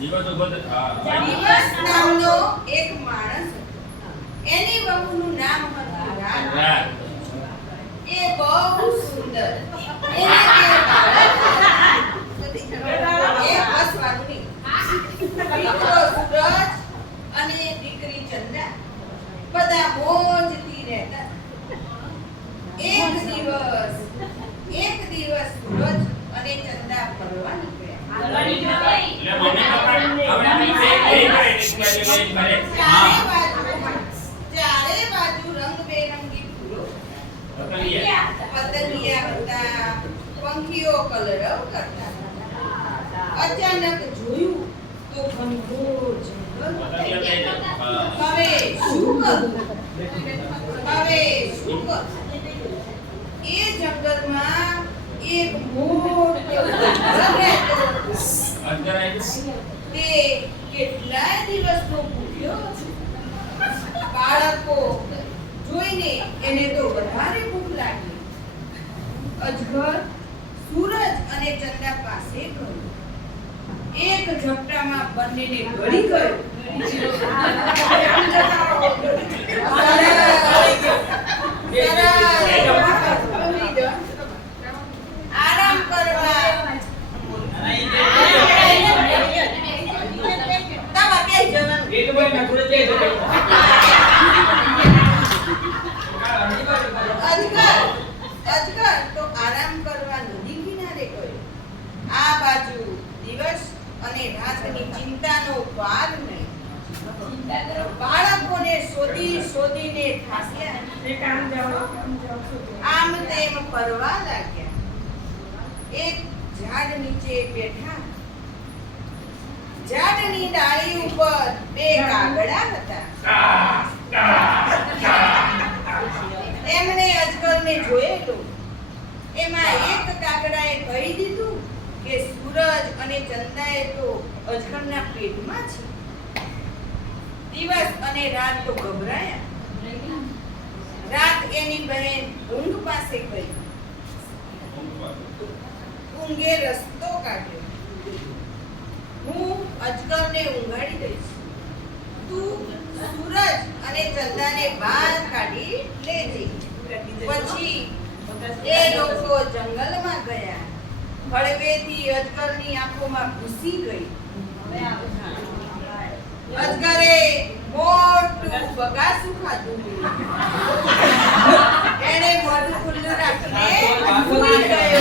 દિવસ નામનો એક માણસ હતો. એની વહુનું નામ હતું રાત. એ બહુ સુંદર. એને બે બાળક હતા. એ હસવાનું નહીં. દીકરો સૂરજ અને દીકરી ચંદ્રા બધા મોજથી રહેતા. એક દિવસ સૂરજ અને ચંદ્રા ફરવા નીકળ્યા. ચારે બાજુ રંગબેરંગી ફૂલો, પતંગિયા હતા, પંખીઓ કલરવ કરતા. અચાનક જોયું તો ઘનઘોર જંગલ. હવે શું કરું? એ જંગલમાં એક મોટો તે કેટલાય દિવસનો ભૂખ્યો હતો. બાળકો જોઈને એને તો વધારે ભૂખ લાગી. અજગર સૂરજ અને ચંદ્રા પાસે ગયો. એક ઝપટામાં બંનેને ગળી ગયો. આરામ કરવા અજગર તો આરામ કરવા નદી કિનારે ગયો. આ બાજુ દિવસ અને રાતની ચિંતાનો પાર નહીં. બાળકોને શોધીને થાક્યા. આમ તેમ ફરવા લાગ્યા. એક ઝાડ નીચે બેઠા. ઝાડની ડાળી ઉપર બે કાગડા હતા. એમણે અજગરને જોયેલો. એમાં એક કાગડાએ કહી દીધું કે સૂરજ અને ચંદ્રાએ તો અજગરના પેટમાં છે. દિવસ અને રાત તો ગભરાયા. રાત એની બહેન ઊંઘ પાસે ગઈ. ઊંઘે રસ્તો કાઢ્યો. હું અજગરને ઊંઘાડી દઈશ. તું સૂરજ અને ચંદ્રાને બહાર કાઢી લેજે. પછી એ લોકો જંગલમાં ગયા. હળવેથી અજગરની આંખોમાં ઘૂસી ગઈ. અજગરે મોટું બગાસું ખાધું. એણે મોઢું ખુલ્લું રાખીને ઊંઘી ગયો.